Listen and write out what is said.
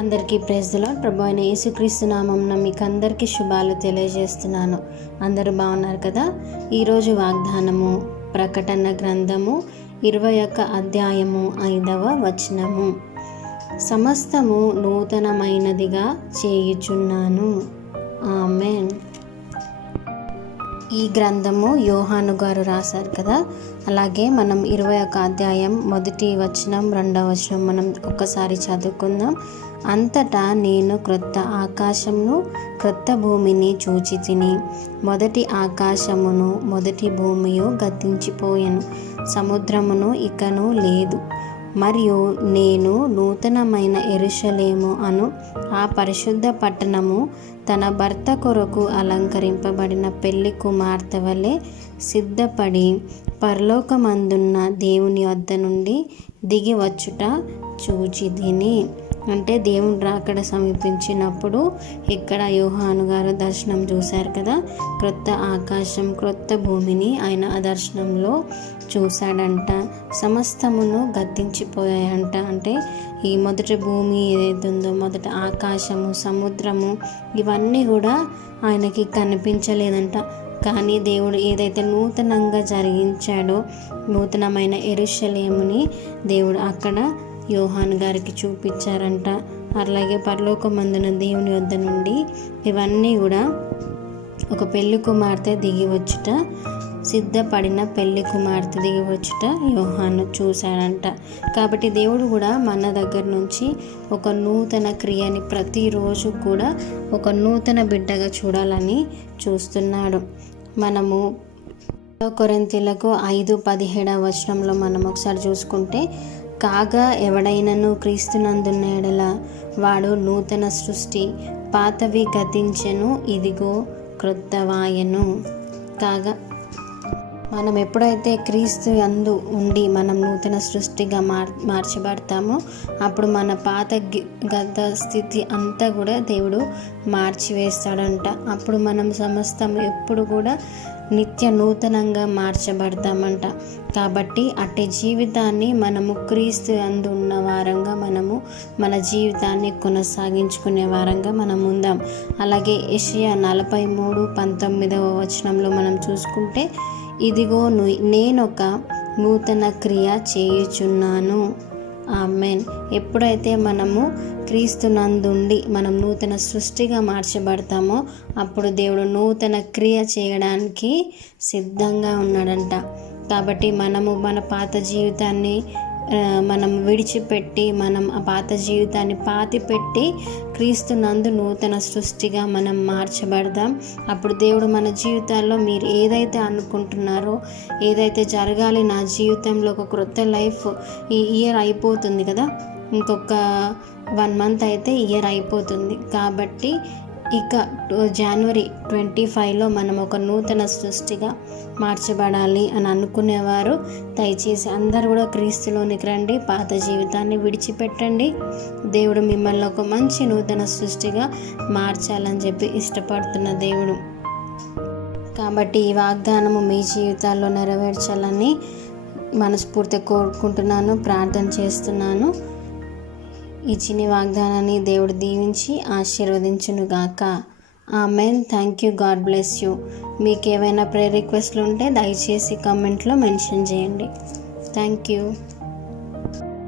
అందరికీ praise the lord. ప్రభు అయిన యేసుక్రీస్తు నామమున మీకు అందరికీ శుభాలు తెలియజేస్తున్నాను. అందరూ బాగున్నారు కదా? ఈరోజు వాగ్దానము ప్రకటన గ్రంథము 21 అధ్యాయము 5వ వచనము. సమస్తము నూతనమైనదిగా చేయుచున్నాను. ఆమేన్. ఈ గ్రంథము యోహాను గారు రాశారు కదా. అలాగే మనం 21 అధ్యాయం 1వ వచనం 2వ వచనం మనం ఒక్కసారి చదువుకుందాం. అంతటా నేను క్రొత్త ఆకాశమును క్రొత్త భూమిని చూచితిని. మొదటి ఆకాశమును మొదటి భూమియు గతించిపోయెను, సముద్రమును ఇకను లేదు. మరియు నేను నూతనమైన యెరూషలేము అను ఆ పరిశుద్ధ పట్టణము తన భర్త కొరకు అలంకరింపబడిన పెళ్లి కుమార్తె వలె సిద్ధపడి పరలోకమందున్న దేవుని వద్ద నుండి దిగి వచ్చుట చూచితిని. అంటే దేవుని రాకడ సమీపించినప్పుడు ఇక్కడ యోహాను గారు దర్శనం చూశారు కదా. క్రొత్త ఆకాశం క్రొత్త భూమిని ఆయన ఆ దర్శనంలో చూశాడంట. సమస్తమును గతించిపోయాయంట. అంటే ఈ మొదటి భూమి ఏదైతే ఉందో, మొదటి ఆకాశము సముద్రము ఇవన్నీ కూడా ఆయనకి కనిపించలేదంట. కానీ దేవుడు ఏదైతే నూతనంగా జరిగించాడో, నూతనమైన యెరూషలేముని దేవుడు అక్కడ యోహాను గారికి చూపించారంట. అలాగే పరలోకమందున దేవుని వద్ద నుండి ఇవన్నీ కూడా ఒక పెళ్లి కుమార్తె దిగి వచ్చుట, సిద్ధపడిన పెళ్లి కుమార్తె దిగి వచ్చుట యోహాను చూశాడంట. కాబట్టి దేవుడు కూడా మన దగ్గర నుంచి ఒక నూతన క్రియని ప్రతిరోజు కూడా ఒక నూతన బిడ్డగా చూడాలని చూస్తున్నాడు. మనము కొరింథీయులకు 5:17 వచనంలో మనం ఒకసారి చూసుకుంటే, కాగా ఎవడైనను క్రీస్తునందున్న యెడల వాడు నూతన సృష్టి, పాతవి గతించెను, ఇదిగో క్రొత్తవాయెను. కాగా మనం ఎప్పుడైతే క్రీస్తు యందు ఉండి మనం నూతన సృష్టిగా మార్చబడతామో అప్పుడు మన పాత గత స్థితి అంతా కూడా దేవుడు మార్చివేస్తాడంట. అప్పుడు మనం సమస్తం ఎప్పుడు కూడా నిత్య నూతనంగా మార్చబడతామంట. కాబట్టి అట్టి జీవితాన్ని మనము క్రీస్తు యందు ఉన్న వారంగా మనము మన జీవితాన్ని కొనసాగించుకునే వారంగా మనం ఉందాం. అలాగే యెషయా 43:19 వచనంలో మనం చూసుకుంటే, ఇదిగో నేనొక నూతన క్రియ చేయుచున్నాను. ఆమేన్. ఎప్పుడైతే మనము క్రీస్తునందుండి మనం నూతన సృష్టిగా మార్చబడతామో అప్పుడు దేవుడు నూతన క్రియ చేయడానికి సిద్ధంగా ఉన్నాడంట. కాబట్టి మనము మన పాత జీవితాన్ని మనం విడిచిపెట్టి మనం ఆ పాత జీవితాన్ని పాతిపెట్టి క్రీస్తునందు నూతన సృష్టిగా మనం మార్చబడదాం. అప్పుడు దేవుడు మన జీవితాల్లో మీరు ఏదైతే అనుకుంటున్నారో, ఏదైతే జరగాలి నా జీవితంలో, ఒక క్రొత్త లైఫ్ ఈ ఇయర్ అయిపోతుంది కదా, ఇంకొక 1 మంత్ అయితే ఇయర్ అయిపోతుంది. కాబట్టి ఇక జనవరి 25లో మనం ఒక నూతన సృష్టిగా మార్చబడాలి అని అనుకునేవారు దయచేసి అందరూ కూడా క్రీస్తులోనికి రండి, పాత జీవితాన్ని విడిచిపెట్టండి. దేవుడు మిమ్మల్ని ఒక మంచి నూతన సృష్టిగా మార్చాలని చెప్పి ఇష్టపడుతున్న దేవుడు. కాబట్టి ఈ వాగ్దానము మీ జీవితాల్లో నెరవేర్చాలని మనస్ఫూర్తిగా కోరుకుంటున్నాను, ప్రార్థన చేస్తున్నాను. ఇచ్చిన వాగ్దానాన్ని దేవుడు దీవించి ఆశీర్వదించునుగాక. Amen. Thank you. God bless you. మీకు ఏవైనా ప్రేయర్ రిక్వెస్ట్లు ఉంటే దయచేసి కామెంట్లో మెన్షన్ చేయండి. Thank you.